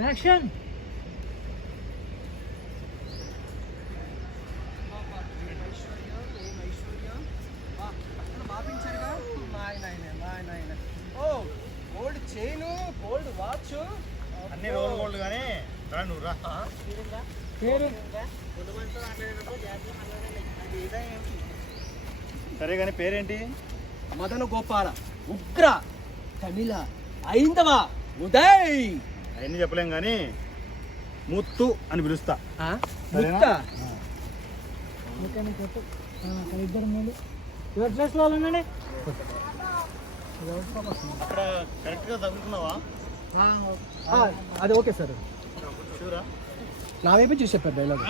Action. ఓ gold chain, gold watch అన్ని roll gold కానీ రా నువ్వు రా. పేరు సరే కానీ పేరేంటి? మదన గోపాల, ఉగ్ర, తమిళ, ఐందవ, ఉదయ్. అవన్నీ చెప్పలేం కానీ ముత్తు అని పిలుస్తా. ముక్త. అక్కడ ఇద్దరు మేలు ఎవరి ప్లేస్లో వాళ్ళు ఉండండి. అక్కడ కరెక్ట్గా తగులుకున్నావా? అది ఓకే సార్. చూరా నా వైపు చూసి చెప్పారు డైలాగ్.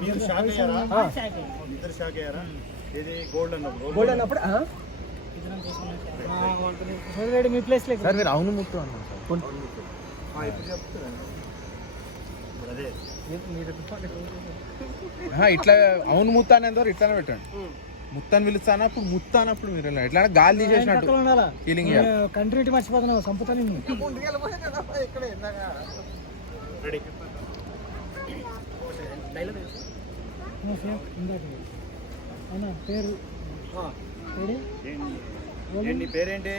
మీరు షాక్ అయ్యారా? ఇద్దరు షాక్ అయ్యారా? ఇది గోల్డ్ అన్నప్పుడు. గోల్డ్ అన్నప్పుడు మీ ప్లేస్లో సార్ మీరు అవును ముత్తు అన్నారు అదే సార్. ఇట్లా అవును ముత్త అనేంత ఇట్లానే పెట్టండి. ముత్తని పిలుస్తా అన్నప్పుడు ముత్త అన్నప్పుడు మీరు ఎట్లా గాలి తీసేసినట్టు ఉండాలా ఫీలింగ్. కంట్రీ మర్చిపోతున్నావు, సంపుతాను రెడీ. అవునా పేరు ఏంటి పేరేంటి?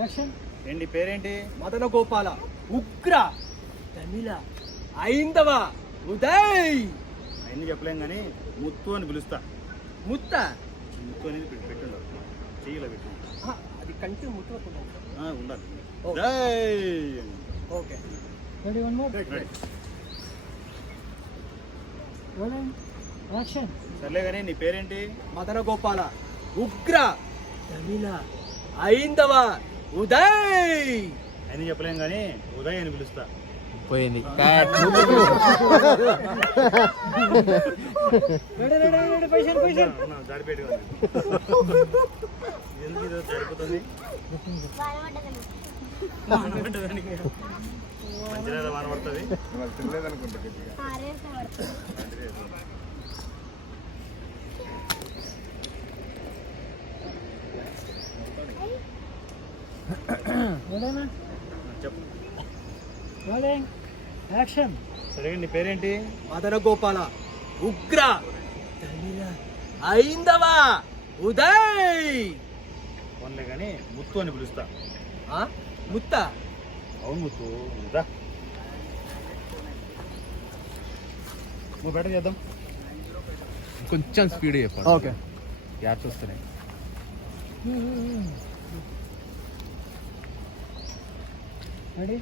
యాక్షన్. ఏంటి పేరేంటి? మదన గోపాల, ఉగ్ర, తమిళ, ఐందవ, ఉదయ్. అవన్నీ చెప్పలేం కానీ ముత్తు అని పిలుస్తా. ముత్త. ముత్తు అనేది పెట్టుండవు, చెయ్యిలో పెట్టు. అది కంటి ముత్త ఉండాలి. ఓకే. జై. Okay. Ready, one more. Ready. Action. సర్లే కానీ నీ పేరేంటి? మదన గోపాల, ఉగ్ర, తమిళ, ఐందవ, ఉదయ్. అని చెప్పలేం కానీ ఉదయ్ అని పిలుస్తా. పోయింది. జారిపేట ఎందుకు ఇది సరిపోతుంది? మంచిగా వాన పడుతుంది. చెప్పు. యాక్షన్. సరే నీ పేరేంటి? మదన గోపాల, ఉగ్ర, తమిళ, ఐందవ, ఉదయ్. ఫోన్లే కానీ ముత్తు అని పిలుస్తా. ముత్త. అవును ముత్తు. రా నువ్వు బెటర్ చేద్దాం. కొంచెం స్పీడ్ చెప్పండి. ఓకే. యాడ్స్ వస్తున్నాయి. రెడీ.